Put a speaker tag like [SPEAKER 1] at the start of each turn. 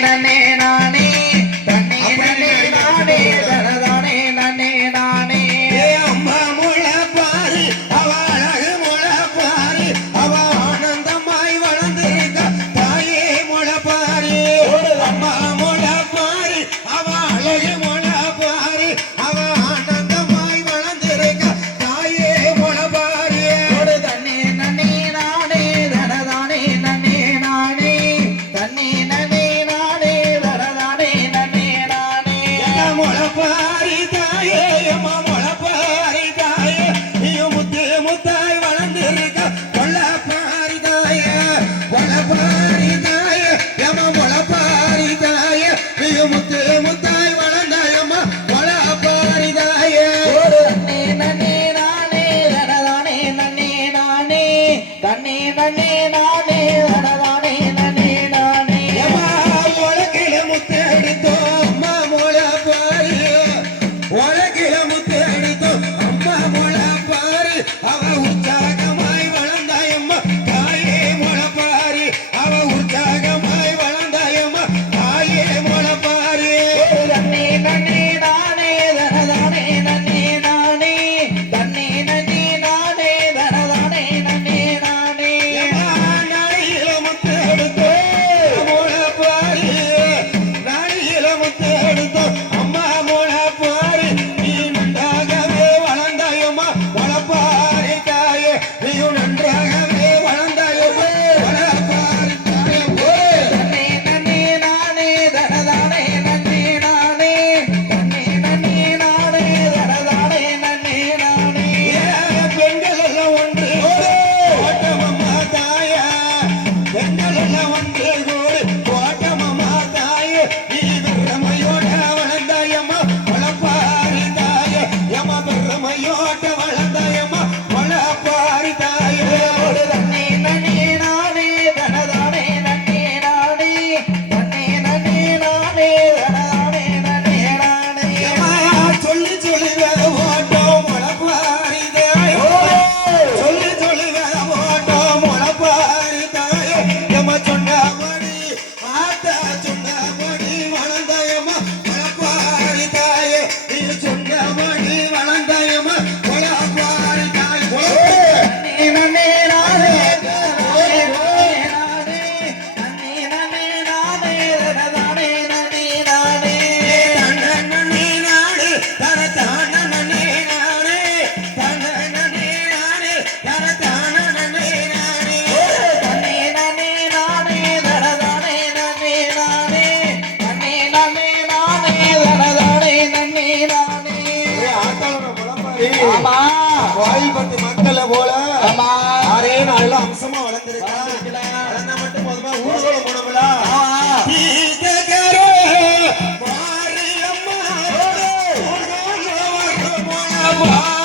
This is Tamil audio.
[SPEAKER 1] నేననేనా Nena.
[SPEAKER 2] பெண்கள் வாய்ப்பட்டு மக்களை போல. ஆறே நாள் அம்சமா வளர்ந்துருக்கான் மட்டும் போதுமா? ஊர்வலம் போனவளா Wow.